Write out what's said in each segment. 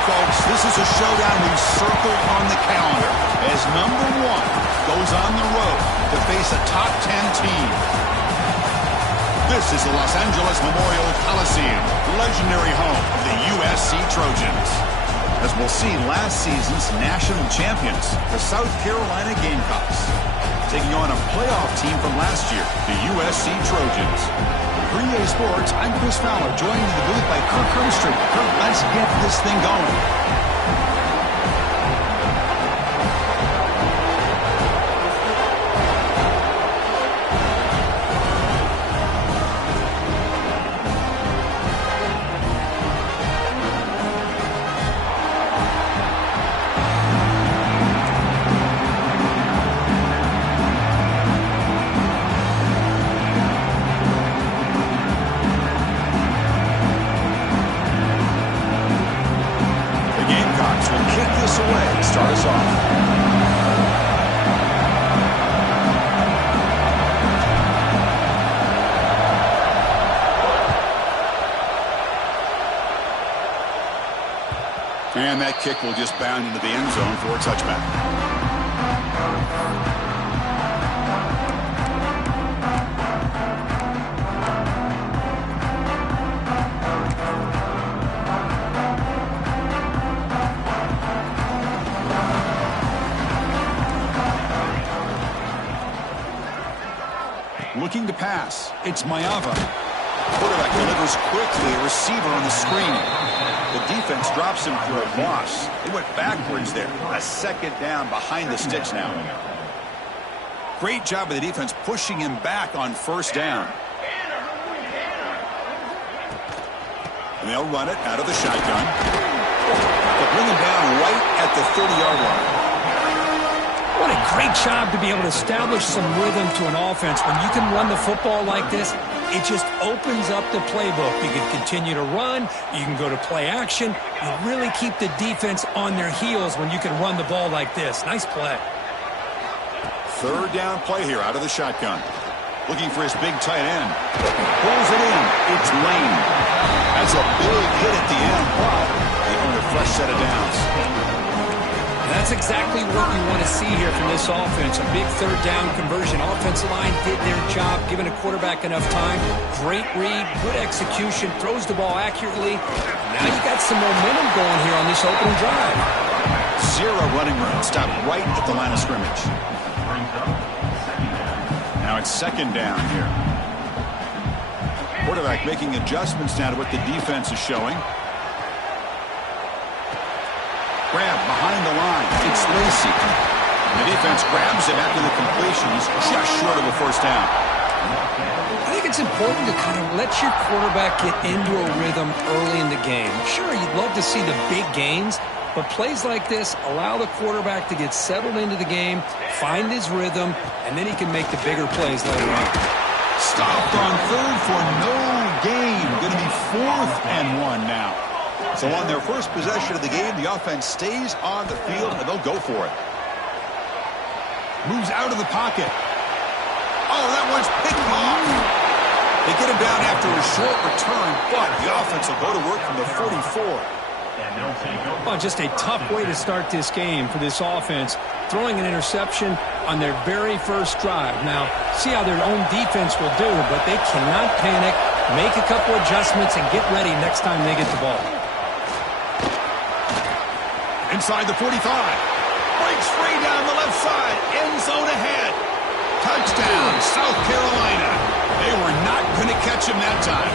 Folks, this is a showdown we've circled on the calendar as number 1 goes on the road to face a top 10 team. This is the Los Angeles Memorial Coliseum, legendary home of the USC Trojans. As we'll see, last season's national champions, the South Carolina Gamecocks, taking on a playoff team from last year, the USC Trojans. For EA Sports, I'm Chris Fowler, joined in the booth by Kirk Hermstreet. Kirk, let's get this thing going. Away, start us off. And that kick will just bound into the end zone for a touchback. Looking to pass. It's Mayava. Quarterback delivers quickly. A receiver on the screen. The defense drops him for a loss. They went backwards there. A second down behind the sticks now. Great job by the defense pushing him back on first down. And they'll run it out of the shotgun. They'll bring him down right at the 30-yard line. What a great job to be able to establish some rhythm to an offense. When you can run the football like this, it just opens up the playbook. You can continue to run. You can go to play action. You really keep the defense on their heels when you can run the ball like this. Nice play. Third down play here out of the shotgun. Looking for his big tight end. Pulls it in. It's Lane. That's a big hit at the end, but they earn a fresh set of downs. That's exactly what you want to see here from this offense. A big third down conversion. Offensive line did their job, giving a quarterback enough time. Great read, good execution, throws the ball accurately. Now you got some momentum going here on this opening drive. Zero running room. Stopped right at the line of scrimmage. Now it's second down here. Quarterback making adjustments now to what the defense is showing. Grab behind the line. It's Lacey. The defense grabs him after the completion. He's just short of a first down. I think it's important to kind of let your quarterback get into a rhythm early in the game. Sure, you'd love to see the big gains, but plays like this allow the quarterback to get settled into the game, find his rhythm, and then he can make the bigger plays later on. Stopped on third for no gain. Going to be 4th and 1 now. So on their first possession of the game, the offense stays on the field, and they'll go for it. Moves out of the pocket. Oh, that one's picked off. They get him down after a short return, but the offense will go to work from the 44. Oh, just a tough way to start this game for this offense. Throwing an interception on their very first drive. Now, see how their own defense will do, but they cannot panic. Make a couple adjustments and get ready next time they get the ball. Inside the 45. Breaks free down the left side. End zone ahead. Touchdown, South Carolina. They were not going to catch him that time.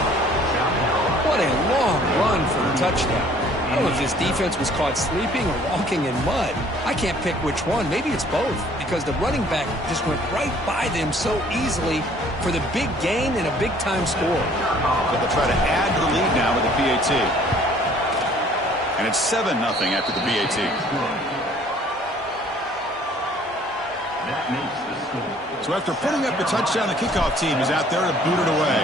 What a long run for a touchdown. I don't know if this defense was caught sleeping or walking in mud. I can't pick which one. Maybe it's both, because the running back just went right by them so easily for the big gain and a big-time score. So they'll try to add to the lead now with the PAT. And it's 7-0 after the PAT. So after putting up the touchdown, the kickoff team is out there to boot it away.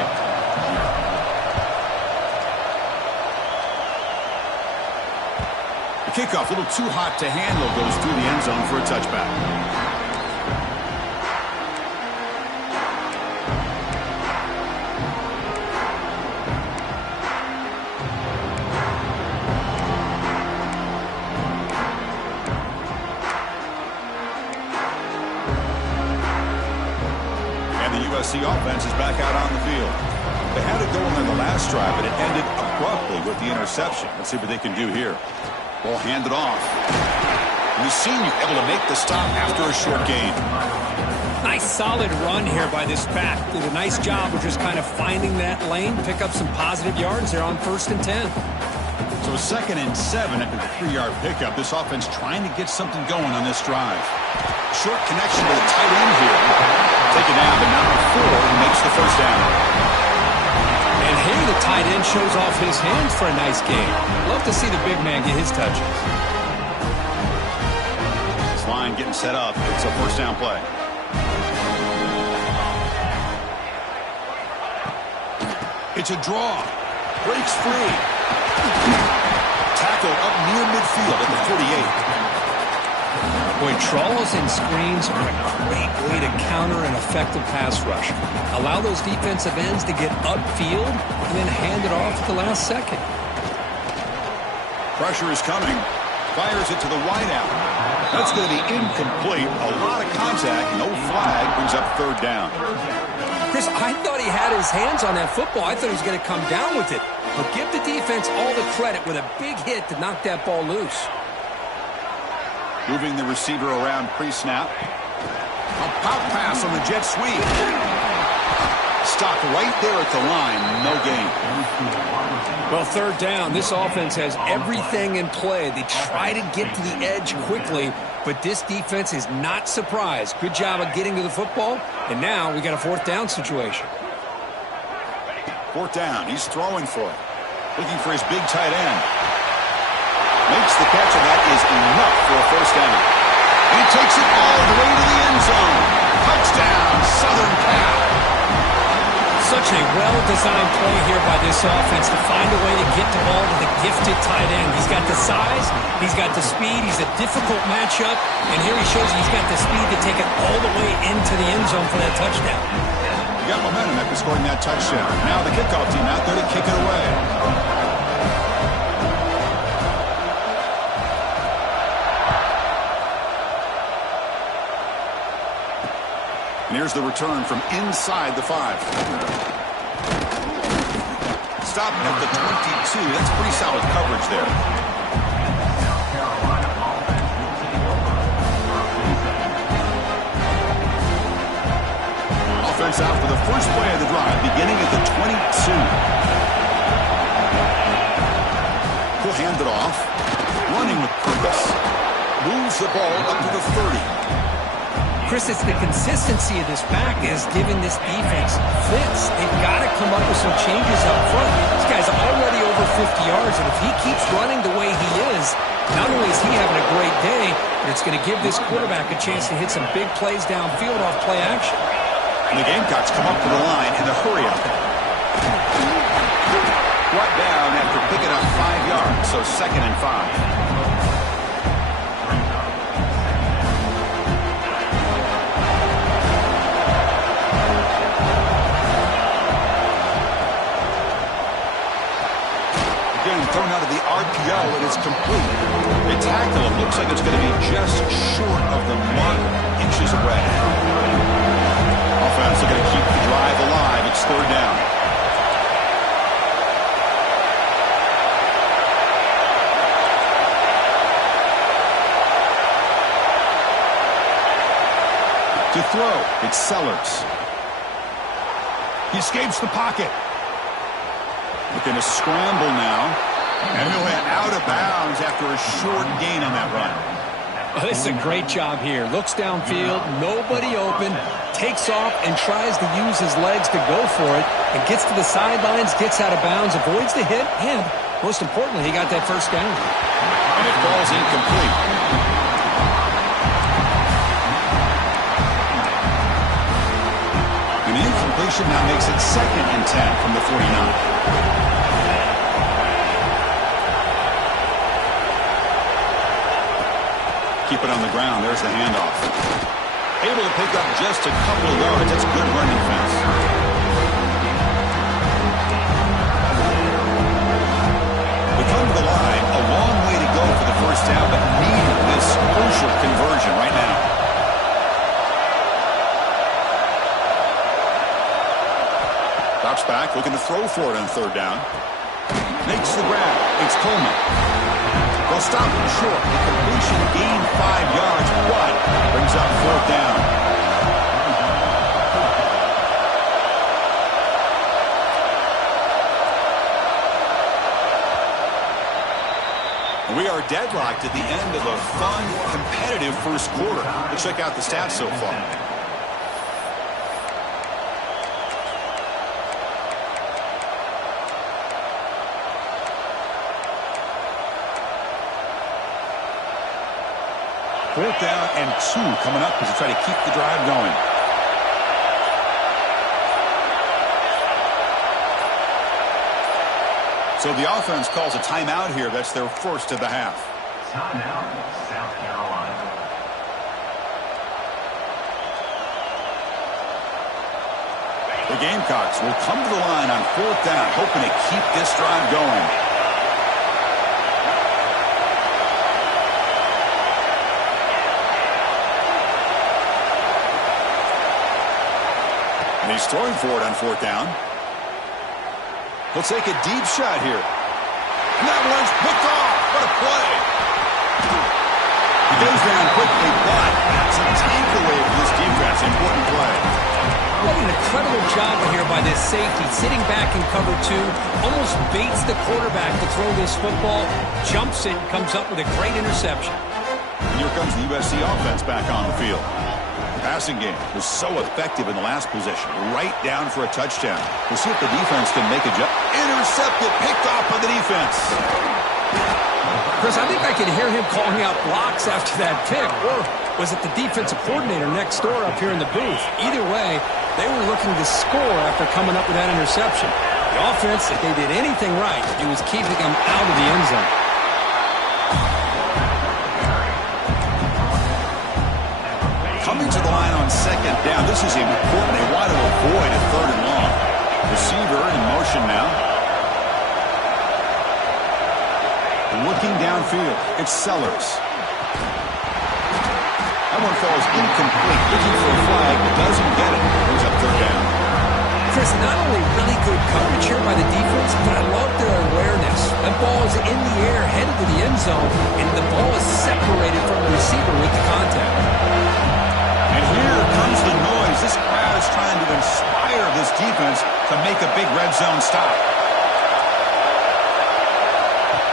The kickoff, a little too hot to handle, goes through the end zone for a touchback. The offense is back out on the field. They had it going on the last drive, but it ended abruptly with the interception. Let's see what they can do here. Ball handed off. And the senior able to make the stop after a short gain. Nice solid run here by this back. Did a nice job of just kind of finding that lane, pick up some positive yards there on 1st and 10. So 2nd and 7 after the 3-yard pickup. This offense trying to get something going on this drive. Short connection to the tight end here. Taken down to number 4 who makes the first down. And here the tight end shows off his hands for a nice gain. Love to see the big man get his touches. This line getting set up. It's a first down play. It's a draw. Breaks free. Tackle up near midfield at the 48. Boy, trawls and screens are a great way to counter an effective pass rush. Allow those defensive ends to get upfield and then hand it off at the last second. Pressure is coming. Fires it to the wideout. That's going to be incomplete. A lot of contact. No flag. Brings up 3rd down. Chris, I thought he had his hands on that football. I thought he was going to come down with it. But give the defense all the credit with a big hit to knock that ball loose. Moving the receiver around pre-snap. A pop pass on the jet sweep. Stopped right there at the line. No gain. Well, 3rd down. This offense has everything in play. They try to get to the edge quickly, but this defense is not surprised. Good job of getting to the football, and now we got a 4th down situation. 4th down. He's throwing for it. Looking for his big tight end. Makes the catch, and that is enough for a first down. And he takes it all the way to the end zone. Touchdown, Southern Cal. Such a well-designed play here by this offense to find a way to get the ball to the gifted tight end. He's got the size, he's got the speed, he's a difficult matchup, and here he shows he's got the speed to take it all the way into the end zone for that touchdown. He got momentum after scoring that touchdown. Now the kickoff team out there to kick it away. And here's the return from inside the 5. Stop at the 22. That's pretty solid coverage there. Offense out for the first play of the drive, beginning at the 22. He'll hand it off. Running with purpose. Moves the ball up to the 30. Chris, it's the consistency of this back is giving this defense fits. They've got to come up with some changes up front. This guy's already over 50 yards, and if he keeps running the way he is, not only is he having a great day, but it's going to give this quarterback a chance to hit some big plays downfield off play action. And the Gamecocks come up to the line in a hurry-up. Brought down after picking up 5 yards, so 2nd and 5. Thrown out of the RPO, and it's complete. The tackle, it looks like it's going to be just short of the mark, inches away. Offense looking to keep the drive alive. It's 3rd down. To throw, it's Sellers. He escapes the pocket. Looking to scramble now. And he'll head out of of bounds after a short gain on that run. Oh, this is a great job here. Looks downfield, nobody open, takes off and tries to use his legs to go for it, and gets to the sidelines, gets out of bounds, avoids the hit, and most importantly, he got that first down. And it falls incomplete. An incompletion now makes it 2nd and 10 from the 49. Keep it on the ground. There's the handoff. Able to pick up just a couple of yards. That's good run defense. We come to the line. A long way to go for the first down, but need this crucial conversion right now. Drops back, looking to throw for it on 3rd down. Makes the grab. It's Coleman. They'll stop him short. The completion gained 5 yards, but brings up 4th down. We are deadlocked at the end of a fun, competitive first quarter. Let's check out the stats so far. Fourth down and 2 coming up as they try to keep the drive going. So the offense calls a timeout here. That's their first of the half. Timeout, South Carolina. The Gamecocks will come to the line on 4th down, hoping to keep this drive going. And he's throwing for it on 4th down. He'll take a deep shot here. And that one's picked off. What a play. He goes down quickly, but that's a takeaway for this defense. Important play. What an incredible job here by this safety. Sitting back in cover 2, almost baits the quarterback to throw this football, jumps it, comes up with a great interception. And here comes the USC offense back on the field. Passing game was so effective in the last possession, right down for a touchdown. We'll see if the defense can make a jump. Intercepted, picked off by the defense. Chris, I think I could hear him calling out blocks after that pick. Or was it the defensive coordinator next door up here in the booth? Either way, they were looking to score after coming up with that interception. The offense, if they did anything right, it was keeping them out of the end zone. Coming to the line on 2nd down. This is important. They want to avoid a 3rd and long. Receiver in motion now. Looking downfield. It's Sellers. That one falls incomplete. Looking for a flag, but doesn't get it. Brings up 3rd down. Chris, not only really good coverage here by the defense, but I love their awareness. That ball is in the air, headed to the end zone, and the ball is separated from the receiver with the contact. And here comes the noise. This crowd is trying to inspire this defense to make a big red zone stop.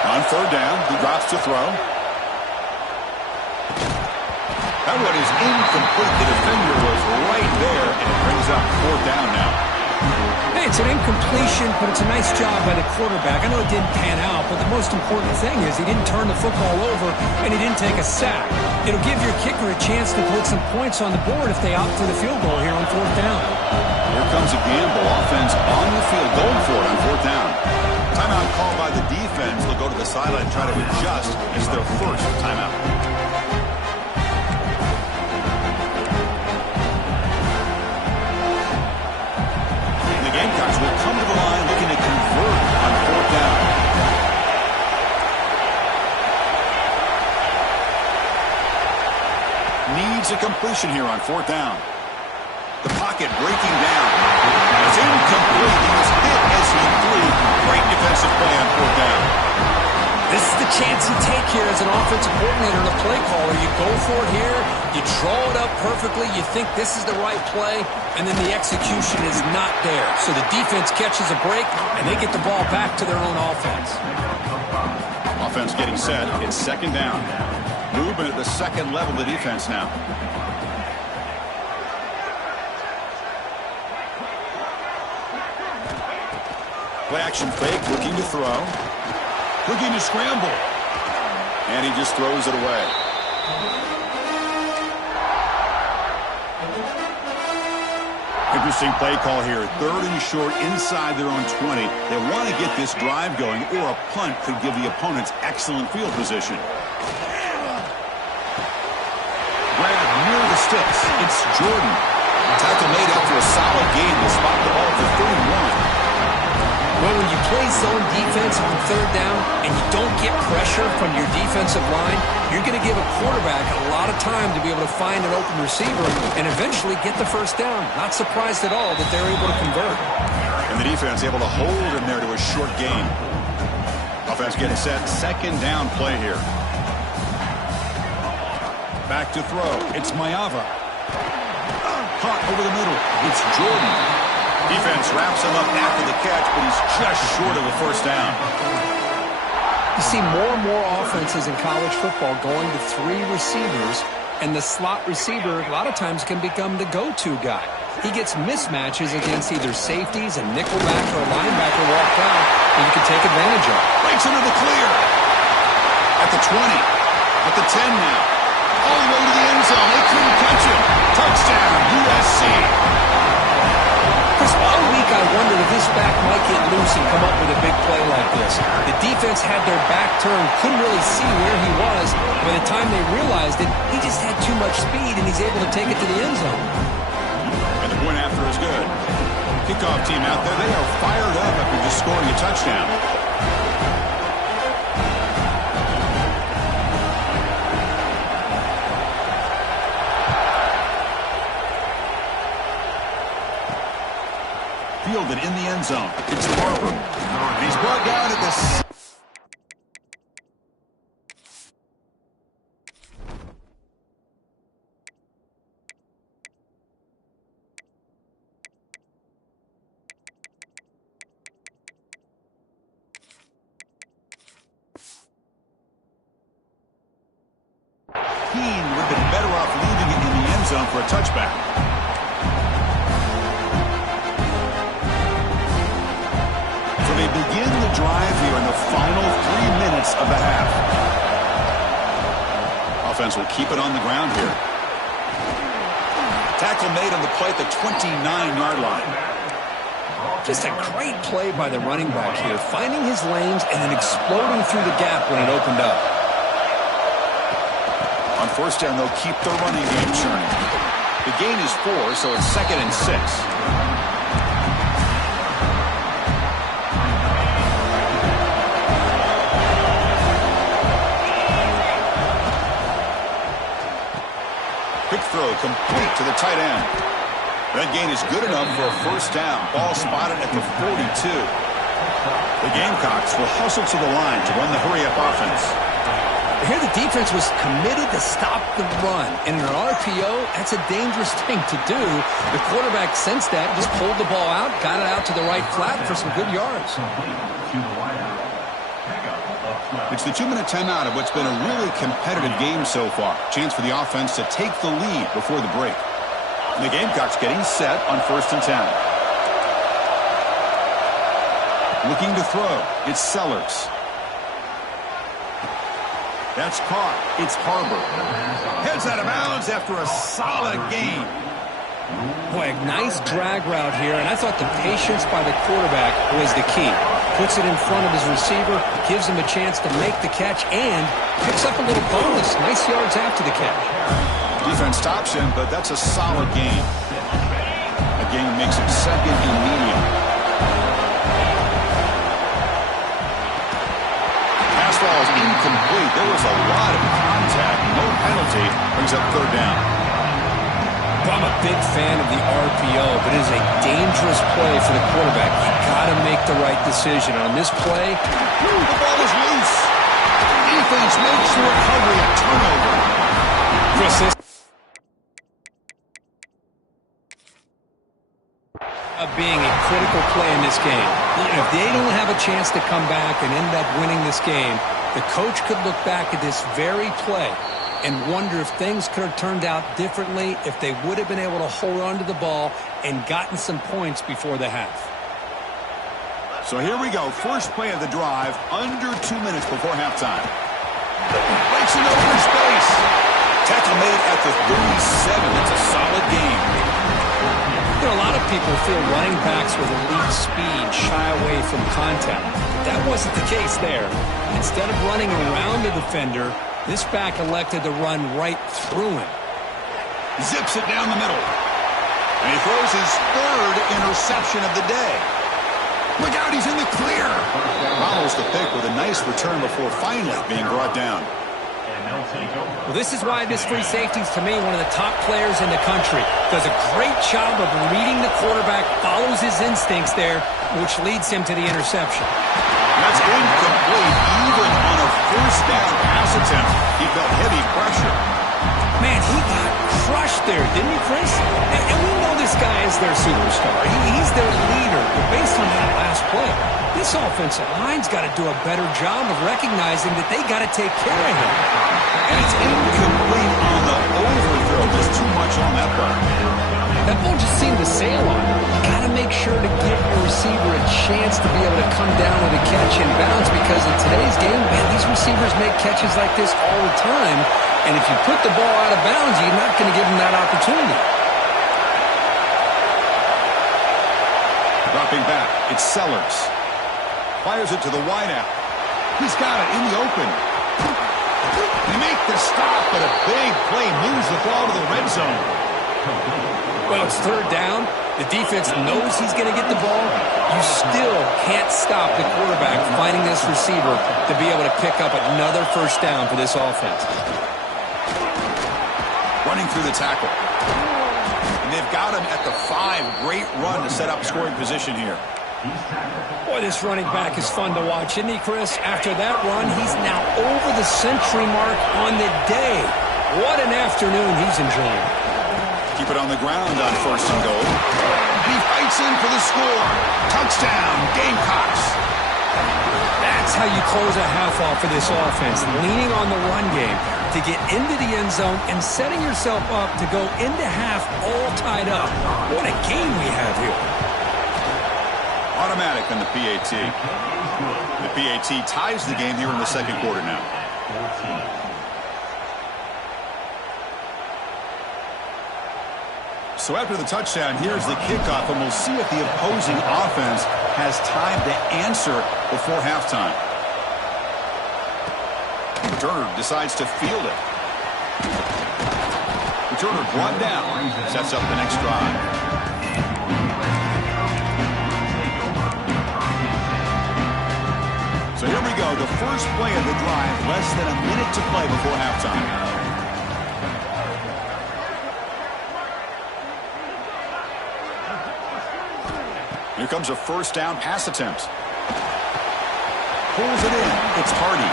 On 3rd down, he drops to throw. That one is incomplete. The defender was right there, and it brings up 4th down now. Hey, it's an incompletion, but it's a nice job by the quarterback. I know it didn't pan out, but the most important thing is he didn't turn the football over, and he didn't take a sack. It'll give your kicker a chance to put some points on the board if they opt for the field goal here on 4th down. Here comes a gamble. Offense on the field, going for it on 4th down. Timeout called by the defense. They'll go to the sideline and try to adjust. It's their first timeout. And the Gamecocks will come to the line looking to convert on 4th down. Needs a completion here on 4th down. The pocket breaking down. It's incomplete. He was hit as he threw. Great defensive play on 4th down. This is the chance you take here as an offensive coordinator and a play caller. You go for it here. You draw it up perfectly. You think this is the right play, and then the execution is not there. So the defense catches a break, and they get the ball back to their own offense. Offense getting set. It's second down. Movement at the second level of the defense now. Play action fake, looking to throw. Looking to scramble. And he just throws it away. Interesting play call here. 3rd and short inside their own 20. They want to get this drive going, or a punt could give the opponents excellent field position. Grab near the sticks. It's Jordan. Tackle made after a solid gain to spot the ball for 31. Well, when you play zone defense on 3rd down and you don't get pressure from your defensive line, you're going to give a quarterback a lot of time to be able to find an open receiver and eventually get the first down. Not surprised at all that they're able to convert. And the defense able to hold him there to a short gain. Offense getting set. Second down play here. Back to throw. It's Mayava. Caught over the middle. It's Jordan. Defense wraps him up after the catch, but he's just short of the first down. You see more and more offenses in college football going to 3 receivers, and the slot receiver a lot of times can become the go-to guy. He gets mismatches against either safeties, a nickelback, or a linebacker walked out, and you can take advantage of it. Breaks into the clear. At the 20. At the 10 now. All the way to the end zone. They couldn't catch him. Touchdown, USC. Chris, all week I wondered if this back might get loose and come up with a big play like this. The defense had their back turned, couldn't really see where he was. By the time they realized it, he just had too much speed, and he's able to take it to the end zone. And the point after is good. Kickoff team out there, they are fired up after just scoring a touchdown. Fielded in the end zone. It's Barber. And he's brought down at the... Keene would have been better off leaving it in the end zone for a touchback. They begin the drive here in the final 3 minutes of the half. Offense will keep it on the ground here. Tackle made on the play at the 29-yard line. Just a great play by the running back here, finding his lanes and then exploding through the gap when it opened up. On first down, they'll keep the running game churning. The gain is 4, so it's 2nd and 6. Throw complete to the tight end. That gain is good enough for a first down. Ball spotted at the 42. The Gamecocks will hustle to the line to run the hurry-up offense. Here the defense was committed to stop the run. And in an RPO, that's a dangerous thing to do. The quarterback sensed that, just pulled the ball out, got it out to the right flat for some good yards. It's the 2-minute timeout of what's been a really competitive game so far. Chance for the offense to take the lead before the break. And the Gamecocks getting set on 1st and 10. Looking to throw. It's Sellers. That's caught. It's Harbor. Heads out of bounds after a solid gain. Boy, a nice drag route here, and I thought the patience by the quarterback was the key. Puts it in front of his receiver, gives him a chance to make the catch, and picks up a little bonus. Nice yards after the catch. Defense stops him, but that's a solid gain. A gain makes it 2nd and medium. Pass ball is incomplete. There was a lot of contact. No penalty. Brings up 3rd down. I'm a big fan of the RPO, but it is a dangerous play for the quarterback. You got to make the right decision. On this play, the ball is loose. Defense makes the recovery a turnover. Chris, this of being a critical play in this game. If they don't have a chance to come back and end up winning this game, The coach could look back at this very play and wonder if things could have turned out differently if they would have been able to hold on to the ball and gotten some points before the half. So here we go. First play of the drive, under 2 minutes before halftime. Breaks into open space. Tackle made at the 37. That's a solid gain. You know, a lot of people feel running backs with elite speed shy away from contact. But that wasn't the case there. Instead of running around the defender, this back elected to run right through him. Zips it down the middle. And he throws his third interception of the day. Look out, he's in the clear. Follows the pick with a nice return before finally being brought down. Well, this is why this free safety is, to me, one of the top players in the country. Does a great job of reading the quarterback, follows his instincts there, which leads him to the interception. That's incomplete. Even on a first down pass attempt, he felt heavy pressure. Man, he got crushed there, didn't he, Chris? And we know this guy is their superstar. He's their leader. But based on that last play, this offensive line's got to do a better job of recognizing that they got to take care of him. And it's incomplete on the overthrow. Just too much on that ball. That ball just seemed to sail on him. You got to make sure to give your receiver a chance to be able to come down with a catch and bounce, because in today's game, man, these receivers make catches like this all the time. And if you put the ball out of bounds, you're not going to give them that opportunity. Dropping back, it's Sellers. Fires it to the wideout. He's got it in the open. They make the stop, but a big play moves the ball to the red zone. Well, it's third down. The defense knows he's going to get the ball. You still can't stop the quarterback finding this receiver to be able to pick up another first down for this offense. Running through the tackle. And they've got him at the 5. Great run to set up scoring position here. Boy, this running back is fun to watch, isn't he, Chris? After that run, he's now over the century mark on the day. What an afternoon he's enjoying. Keep it on the ground on first and goal. He fights in for the score. Touchdown, Gamecocks. That's how you close a half off for this offense, leaning on the run game to get into the end zone and setting yourself up to go into half all tied up. What a game we have here. Automatic on the PAT. The PAT ties the game here in the second quarter now. So after the touchdown, here's the kickoff, and we'll see if the opposing offense has time to answer before halftime. Returner decides to field it. Returner brought down. Sets up the next drive. So here we go, the first play of the drive, less than a minute to play before halftime. Here comes a first down pass attempt. Pulls it in. It's Hardy.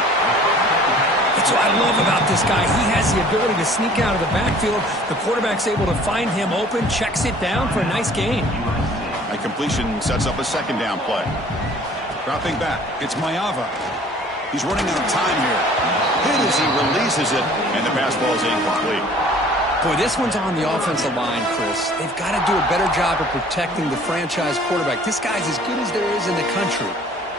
That's what I love about this guy. He has the ability to sneak out of the backfield. The quarterback's able to find him open, checks it down for a nice gain. A completion sets up a second down play. Dropping back, it's Mayava. He's running out of time here. Hit as he releases it, and the pass ball is incomplete. Boy, this one's on the offensive line, Chris. They've got to do a better job of protecting the franchise quarterback. This guy's as good as there is in the country,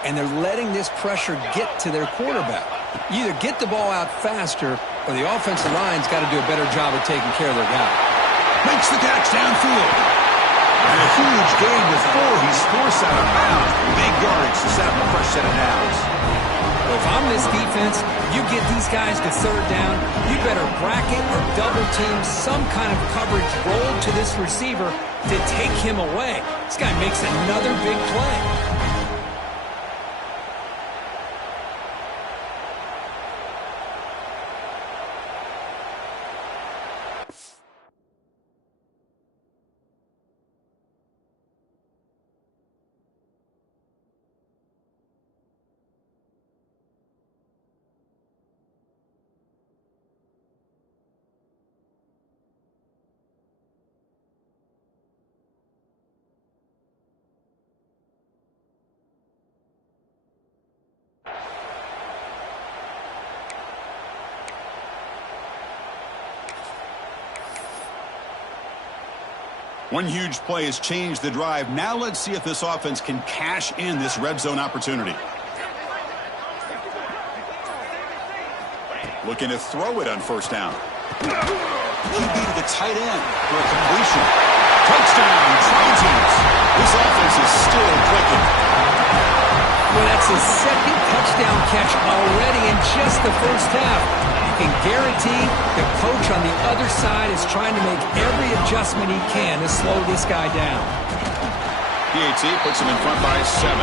and they're letting this pressure get to their quarterback. You either get the ball out faster, or the offensive line's got to do a better job of taking care of their guy. Makes the catch downfield. And a huge gain with 4. He's forced out of bounds. Big yardage to set up a fresh set of downs. Well, if I'm this defense, you get these guys to third down, you better bracket or double team some kind of coverage roll to this receiver to take him away. This guy makes another big play. One huge play has changed the drive. Now let's see if this offense can cash in this red zone opportunity. Looking to throw it on first down. QB to the tight end for a completion. Touchdown, Trojans. This offense is still clicking. Well, that's his second touchdown catch already in just the first half. You can guarantee the coach on the other side is trying to make every adjustment he can to slow this guy down. PAT puts him in front by 7.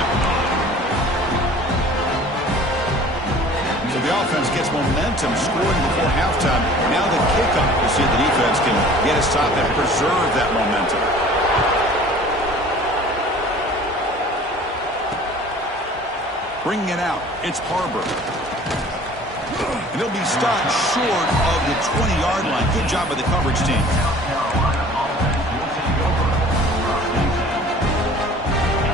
So the offense gets momentum scoring before halftime. Now the kickoff. We'll see if the defense can get his top and preserve that momentum. Bringing it out, it's Harbor. And he'll be stopped short of the 20-yard line. Good job by the coverage team.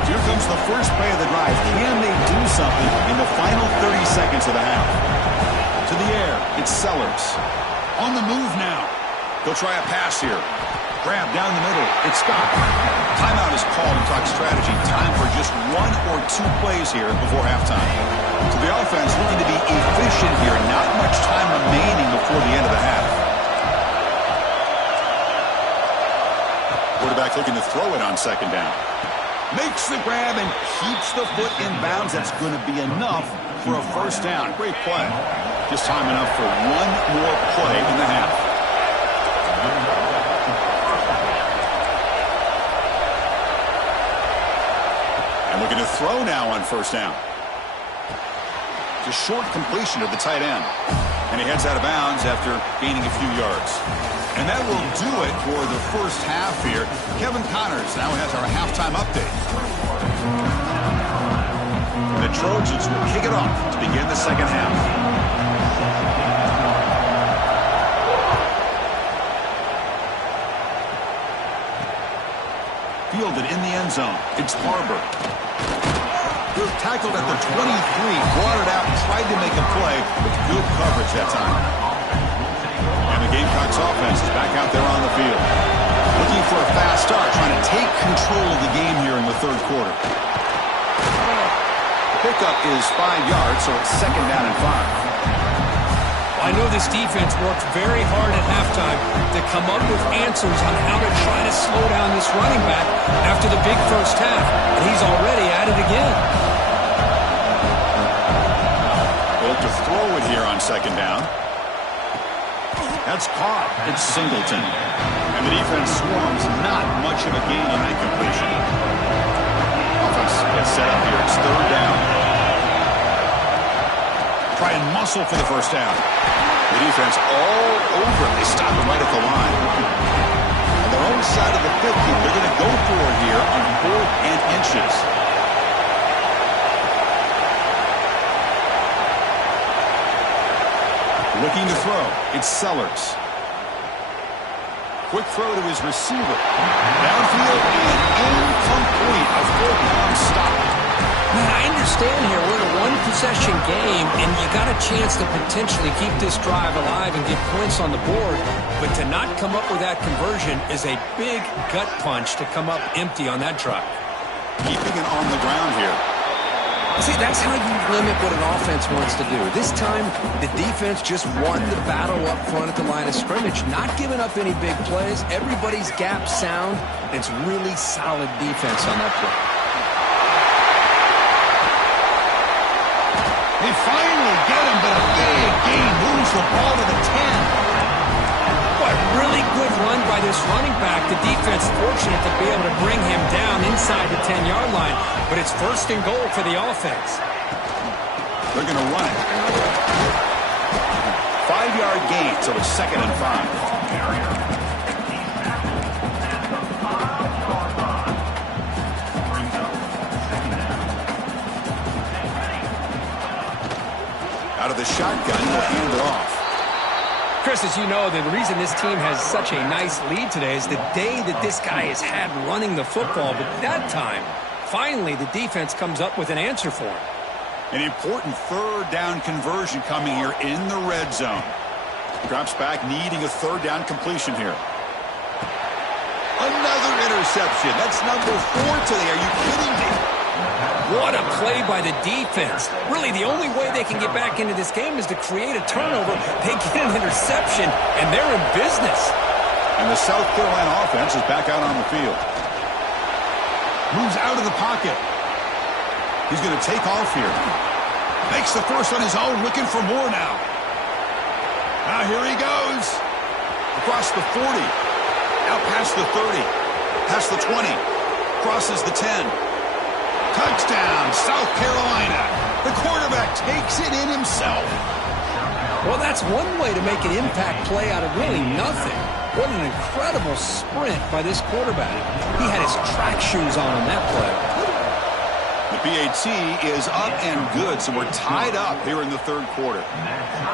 Here comes the first play of the drive. Can they do something in the final 30 seconds of the half? To the air, it's Sellers. On the move now. They'll try a pass here. Grab down the middle. It's Scott. Timeout is called and talk strategy. Time for just 1 or 2 plays here before halftime. So the offense looking to be efficient here. Not much time remaining before the end of the half. Quarterback looking to throw it on second down. Makes the grab and keeps the foot in bounds. That's going to be enough for a first down. Great play. Just time enough for 1 more play in the half. And looking to throw now on first down. Just short completion of the tight end. And he heads out of bounds after gaining a few yards. And that will do it for the first half here. Kevin Connors now has our halftime update. The Trojans will kick it off to begin the second half. Fielded in the end zone. It's Harbor. Good tackled at the 23. Brought it out, tried to make a play, with good coverage that time. And the Gamecocks offense is back out there on the field. Looking for a fast start, trying to take control of the game here in the third quarter. The pickup is 5 yards, so it's second down and 5. I know this defense worked very hard at halftime to come up with answers on how to try to slow down this running back after the big first half, and he's already at it again. Well, to throw it here on second down. That's caught. It's Singleton. And the defense swarms. Not much of a gain on that completion. Offense gets set up here. It's third down. Try and muscle for the first down. The defense all over it. They stop it right at the line. On their own side of the 50, they're going to go for it here on 4th and inches. Looking to throw. It's Sellers. Quick throw to his receiver. Downfield and incomplete. A 4th-down stop. Man, I understand here we're in a one-possession game, and you got a chance to potentially keep this drive alive and get points on the board, but to not come up with that conversion is a big gut punch to come up empty on that drive. Keeping it on the ground here. See, that's how you limit what an offense wants to do. This time, the defense just won the battle up front at the line of scrimmage, not giving up any big plays. Everybody's gap sound, and it's really solid defense on that play. They finally get him, but a big gain moves the ball to the 10. What a really good run by this running back. The defense fortunate to be able to bring him down inside the 10-yard line, but it's first and goal for the offense. They're going to run it. 5-yard gain, so it's second and 5. Out of the shotgun, he'll hand it off. Chris, as you know, the reason this team has such a nice lead today is the day that this guy has had running the football. But that time, finally, the defense comes up with an answer for him. An important third down conversion coming here in the red zone. Drops back, needing a third down completion here. A Another interception. That's number 4 today. Are you kidding me? What a play by the defense. Really, the only way they can get back into this game is to create a turnover. They get an interception, and they're in business. And the South Carolina offense is back out on the field. Moves out of the pocket. He's going to take off here. Makes the first on his own, looking for more now. Now here he goes. Across the 40. Out past the 30. Past the 20. Crosses the 10. Touchdown, South Carolina. The quarterback takes it in himself. Well, that's one way to make an impact play out of really nothing. What an incredible sprint by this quarterback. He had his track shoes on that play. The PAT is up and good, so we're tied up here in the third quarter.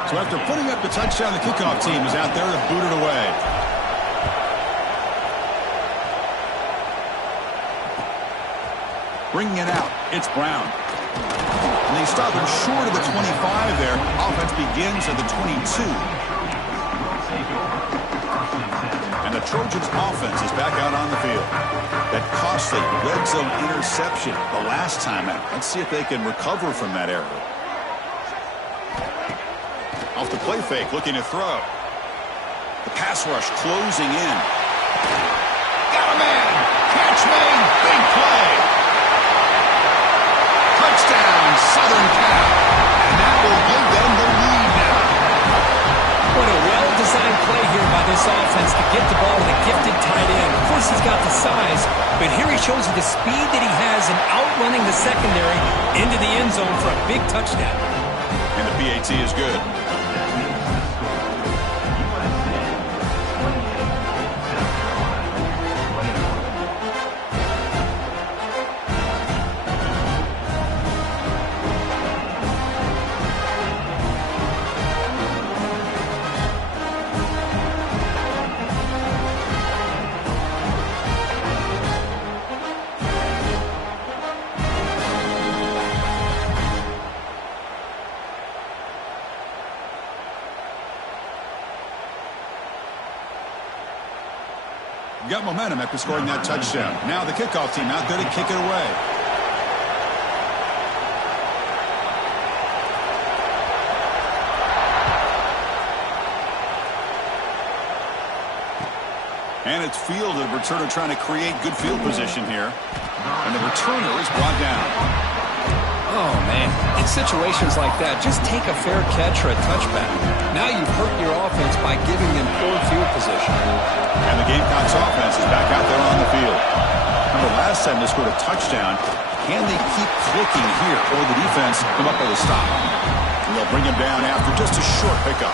So after putting up the touchdown, the kickoff team is out there to boot it away. Bringing it out, it's Brown. And they stop him short of the 25 there. Offense begins at the 22. And the Trojans' offense is back out on the field. That costly red zone interception the last time out. Let's see if they can recover from that error. Off the play fake, looking to throw. The pass rush closing in. Got a man! Catch made! Big play! Touchdown, Southern Cal. And that will give them the lead now. What a well-designed play here by this offense to get the ball to the gifted tight end. Of course, he's got the size, but here he shows you the speed that he has in outrunning the secondary into the end zone for a big touchdown. And the PAT is good. Got momentum after scoring that touchdown. Now the kickoff team out there to kick it away. And it's fielded. Returner trying to create good field position here. And the returner is brought down. Oh, man. In situations like that, just take a fair catch or a touchback. Now you've hurt your offense by giving them poor field position. And the Gamecocks offense is back out there on the field. Remember last time they scored a touchdown. Can they keep clicking here, or the defense come up with a stop? And they'll bring him down after just a short pickup.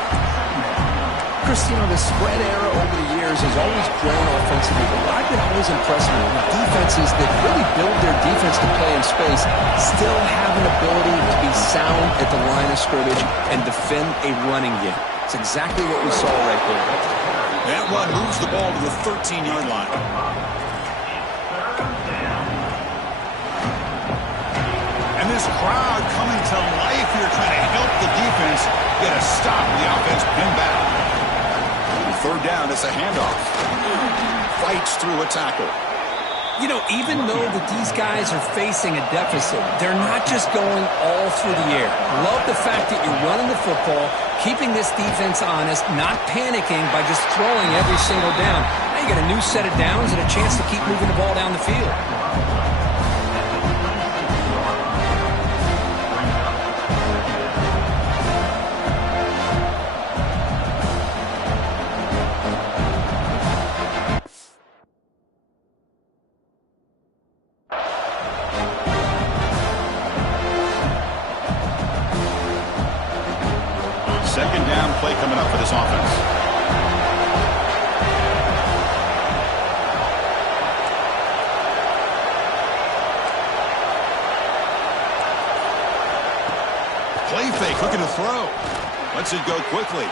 Chris, you know, the spread era over the years has always grown offensively, but what I've been always impressed with defenses that really build their defense to play in space still have an ability to be sound at the line of scrimmage and defend a running game. It's exactly what we saw right there. That one moves the ball to the 13-yard line. And this crowd coming to life here trying to help the defense get a stop. The offense pinned back. Third down, it's a handoff. Fights through a tackle. You know, even though that these guys are facing a deficit, they're not just going all through the air. Love the fact that you're running the football, keeping this defense honest, not panicking by just throwing every single down. Now you got a new set of downs and a chance to keep moving the ball down the field. Second down play coming up for this offense. Play fake, looking to throw. Lets it go quickly.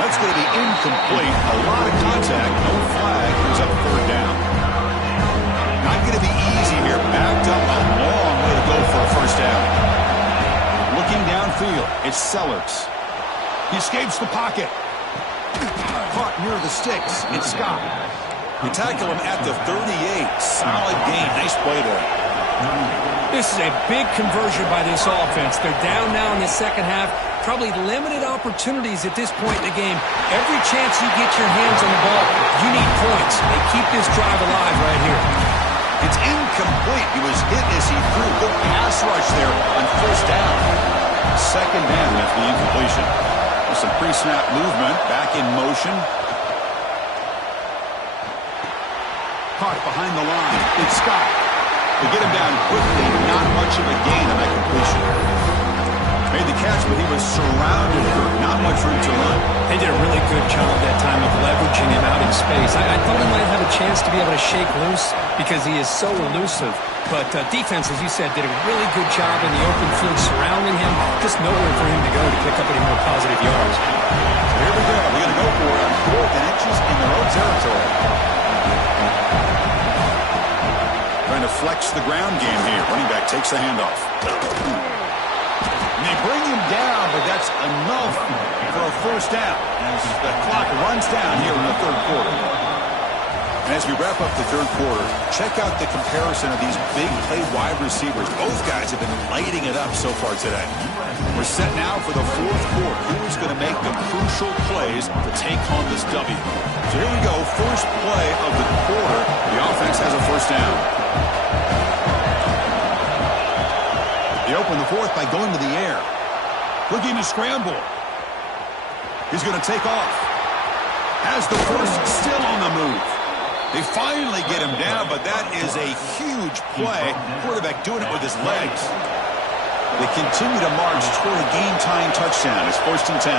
That's going to be incomplete. A lot of contact, no flag. Brings up third down. Not going to be easy here. Backed up a long way to go for a first down. Looking downfield, it's Sellers. He escapes the pocket. Caught near the sticks. It's Scott. You tackle him at the 38. Solid gain. Nice play there. This is a big conversion by this offense. They're down now in the second half. Probably limited opportunities at this point in the game. Every chance you get your hands on the ball, you need points. They keep this drive alive right here. It's incomplete. He was hit as he threw. Good pass rush there on first down. Second down after the incompletion. With some pre-snap movement. Back in motion. Caught behind the line. It's Scott. They get him down quickly. Not much of a gain on that completion. Made the catch, but he was surrounded for not much room to run. They did a really good job that time of leveraging him out in space. I thought he might have a chance to be able to shake loose because he is so elusive. But defense, as you said, did a really good job in the open field surrounding him. Just nowhere for him to go to pick up any more positive yards. Here we go. We're going to go for it on 4th and inches in their own territory. Trying to flex the ground game here. Running back takes the handoff. And they bring him down, but that's enough for a first down as the clock runs down here in the third quarter. And as we wrap up the third quarter, check out the comparison of these big play wide receivers. Both guys have been lighting it up so far today. We're set now for the fourth quarter. Who's going to make the crucial plays to take home this W? So here we go. First play of the quarter. The offense has a first down. They open the fourth by going to the air. Looking to scramble. He's going to take off. Has the first, still on the move. They finally get him down, but that is a huge play. Quarterback doing it with his legs. They continue to march toward a game-tying touchdown. It's 1st and 10.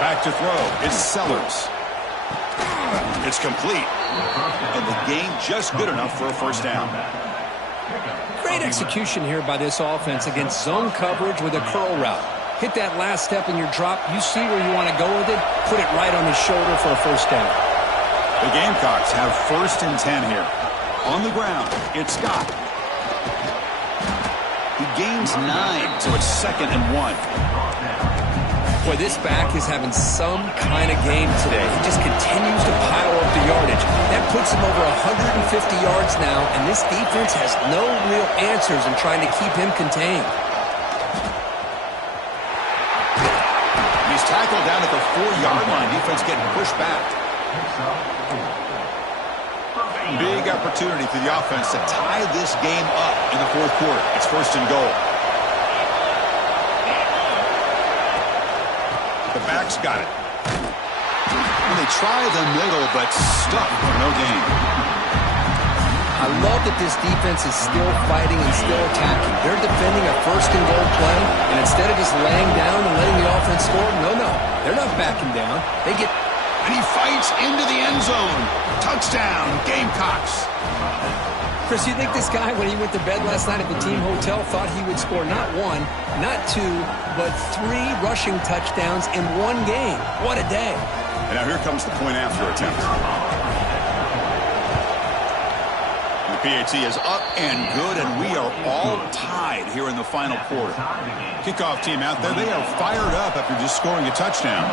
Back to throw. It's Sellers. It's complete. And the gain just good enough for a first down. Great execution here by this offense against zone coverage with a curl route. Hit that last step in your drop. You see where you want to go with it. Put it right on his shoulder for a first down. The Gamecocks have 1st and 10 here. On the ground, it's Scott. He gains 9, so it's 2nd and 1. Boy, this back is having some kind of game today. He just continues to pile up the yardage. That puts him over 150 yards now, and this defense has no real answers in trying to keep him contained. He's tackled down at the 4-yard line. Defense getting pushed back. Big opportunity for the offense to tie this game up in the fourth quarter. It's 1st and goal. The back's got it. And they try the middle, but stuck for no gain. I love that this defense is still fighting and still attacking. They're defending a 1st and goal play, and instead of just laying down and letting the offense score, no, they're not backing down. They get... And he fights into the end zone. Touchdown, Gamecocks. Chris, you think this guy, when he went to bed last night at the team hotel, thought he would score not 1, not 2, but 3 rushing touchdowns in one game? What a day. And now here comes the point after attempt. The PAT is up and good, and we are all tied here in the final quarter. Kickoff team out there, they are fired up after just scoring a touchdown.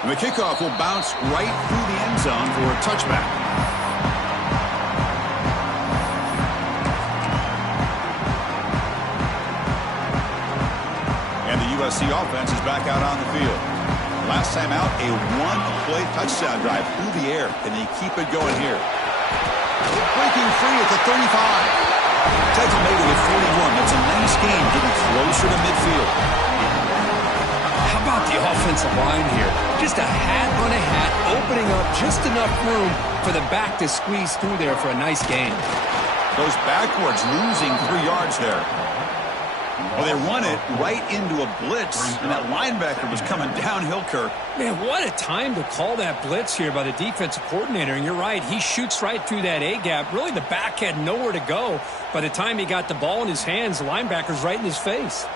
And the kickoff will bounce right through the end zone for a touchback. And the USC offense is back out on the field. Last time out, a one-play touchdown drive through the air. Can they keep it going here? Breaking free at the 35. Tackle made at the 41. That's a nice game, getting closer to midfield. How about the offensive line here? Just a hat on a hat, opening up just enough room for the back to squeeze through there for a nice gain. Goes backwards, losing 3 yards there. Well, they run it right into a blitz, and that linebacker was coming downhill, Kirk. Man, what a time to call that blitz here by the defensive coordinator. And you're right, he shoots right through that A-gap. Really, the back had nowhere to go. By the time he got the ball in his hands, the linebacker's right in his face.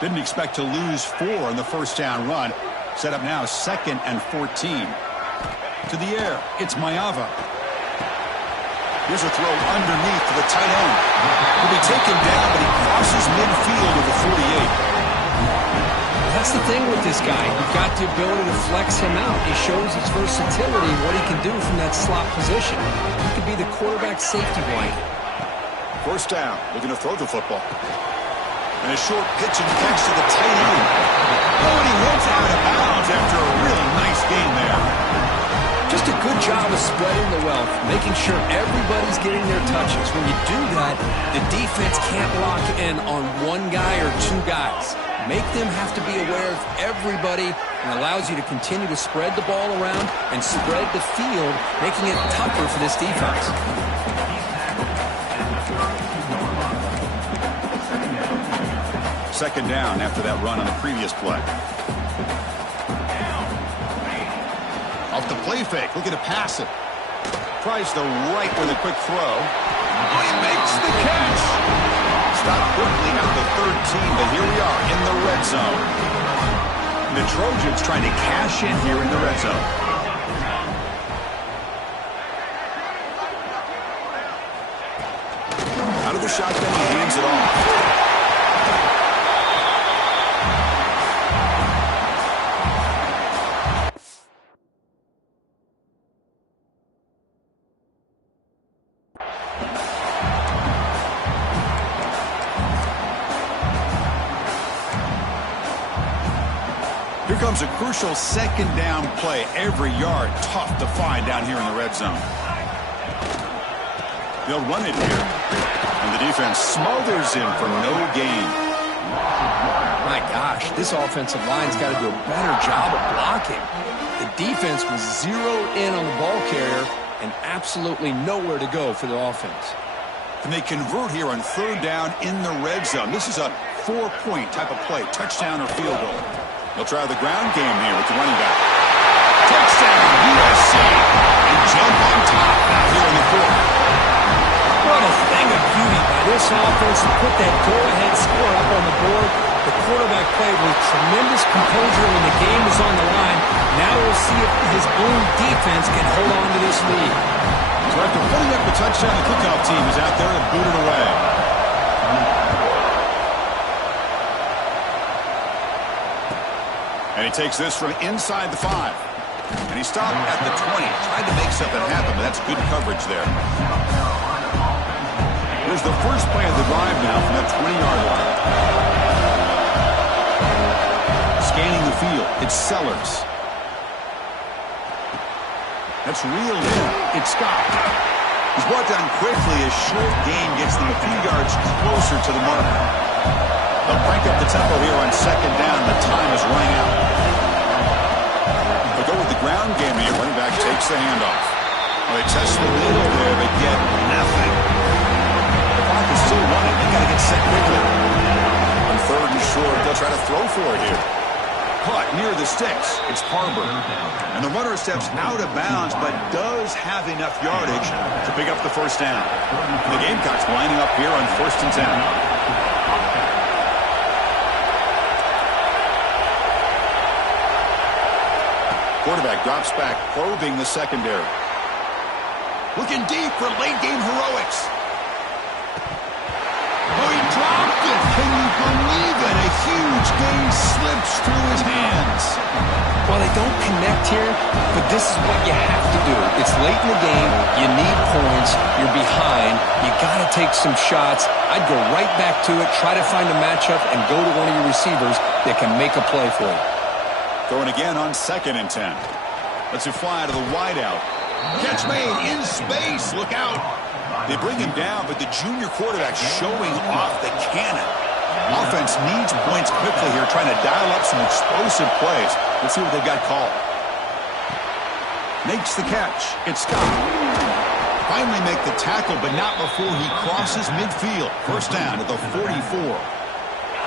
Didn't expect to lose 4 on the first down run. Set up now 2nd and 14. To the air, it's Mayava. Here's a throw underneath to the tight end. He'll be taken down, but he crosses midfield with the 48. That's the thing with this guy. You've got the ability to flex him out. He shows his versatility, what he can do from that slot position. He could be the quarterback safety blanket. First down, looking to throw the football. And a short pitch and catch to the tight end. Oh, and he heads out of bounds after a really nice game there. Just a good job of spreading the wealth, making sure everybody's getting their touches. When you do that, the defense can't lock in on one guy or two guys. Make them have to be aware of everybody, and allows you to continue to spread the ball around and spread the field, making it tougher for this defense. Second down after that run on the previous play. Off the play fake, looking to pass it. Tries the right with a quick throw. Oh, he makes the catch. Stopped quickly at the 13, but here we are in the red zone. The Trojans trying to cash in here in the red zone. Out of the shotgun, he hands it off. Here comes a crucial second down play. Every yard tough to find down here in the red zone. They'll run it here. And the defense smothers him for no gain. My gosh, this offensive line's got to do a better job of blocking. The defense was zeroed in on the ball carrier and absolutely nowhere to go for the offense. And they convert here on third down in the red zone. This is a 4-point type of play, touchdown or field goal. They'll try the ground game here with the running back. Touchdown, USC. And jump on top now here in the fourth. What a thing of beauty by this offense to put that go-ahead score up on the board. The quarterback played with tremendous composure when the game was on the line. Now we'll see if his Bloom defense can hold on to this lead. So after putting up the touchdown, the kickoff team is out there and boot it away. And he takes this from inside the 5. And he stopped at the 20. Tried to make something happen, but that's good coverage there. Here's the first play of the drive now from that 20-yard line. Scanning the field, it's Sellers. That's reeled in. It's Scott. He's brought down quickly as short gain gets them a few yards closer to the mark. They'll crank up the tempo here on second down. The time is running out. They'll go with the ground game here. Running back takes the handoff. Well, they test the middle there, but get nothing. The clock is still running. They got to get set quickly. On third and short, they'll try to throw for it here. Caught near the sticks. It's Parber. And the runner steps out of bounds, but does have enough yardage to pick up the first down. And the Gamecocks lining up here on 1st and 10. Quarterback drops back, probing the secondary. Looking deep for late-game heroics. Oh, he dropped it. Can you believe it? A huge gain slips through his hands. Well, they don't connect here, but this is what you have to do. It's late in the game. You need points. You're behind. You got to take some shots. I'd go right back to it, try to find a matchup, and go to one of your receivers that can make a play for you. Throwing again on 2nd and 10. Let's it fly to the wideout. Catch made in space. Look out. They bring him down, but the junior quarterback showing off the cannon. Offense needs points quickly here, trying to dial up some explosive plays. Let's see what they've got called. Makes the catch. It's Scott. Finally make the tackle, but not before he crosses midfield. First down at the 44.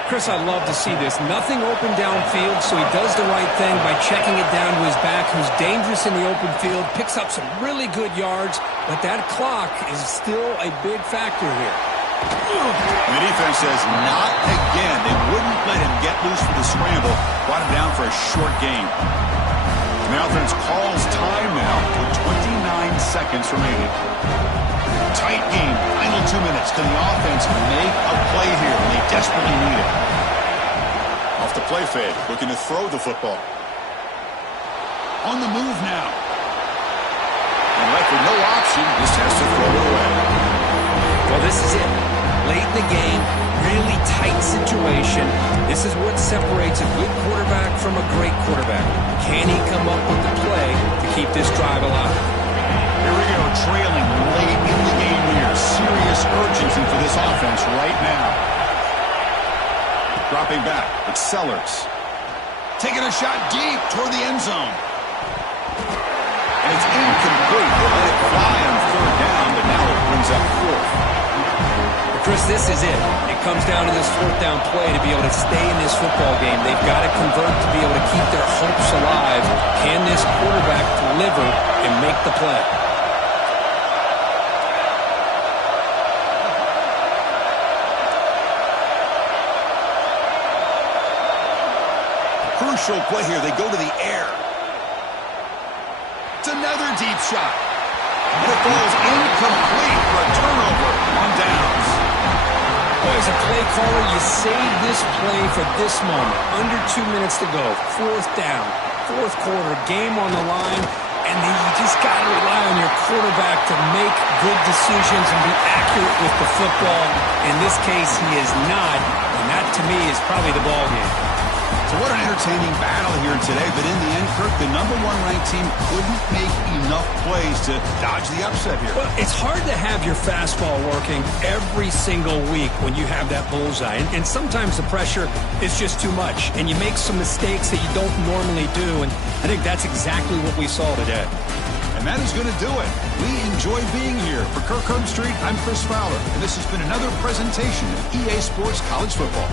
Chris, I love to see this. Nothing open downfield, so he does the right thing by checking it down to his back, who's dangerous in the open field, picks up some really good yards, but that clock is still a big factor here. And the defense says, not again. They wouldn't let him get loose for the scramble. Brought him down for a short gain. And the offense calls time now with 29 seconds remaining. Tight game. Final 2 minutes. Can the offense make a play here? They desperately need it. Off the play fake. Looking to throw the football. On the move now. And left with no option. Just has to throw it away. Well, this is it. Late in the game, really tight situation. This is what separates a good quarterback from a great quarterback. Can he come up with the play to keep this drive alive? Here we go, trailing late in the game here. Serious urgency for this offense right now. Dropping back, it's Sellers. Taking a shot deep toward the end zone. And it's incomplete. They let it fly on third down, but now it brings up fourth. Chris, this is it. It comes down to this fourth down play to be able to stay in this football game. They've got to convert to be able to keep their hopes alive. Can this quarterback deliver and make the play? Crucial play here. They go to the air. It's another deep shot. And it falls incomplete for a turnover on downs. Boy, as a play caller, you save this play for this moment. Under 2 minutes to go. Fourth down. Fourth quarter. Game on the line. And then you just got to rely on your quarterback to make good decisions and be accurate with the football. In this case, he is not. And that, to me, is probably the ball game. So what an entertaining battle here today. But in the end, Kirk, the number one ranked team couldn't make enough plays to dodge the upset here. Well, it's hard to have your fastball working every single week when you have that bullseye. And sometimes the pressure is just too much. And you make some mistakes that you don't normally do. And I think that's exactly what we saw today. And that is going to do it. We enjoy being here. For Kirk Herbstreit, I'm Chris Fowler. And this has been another presentation of EA Sports College Football.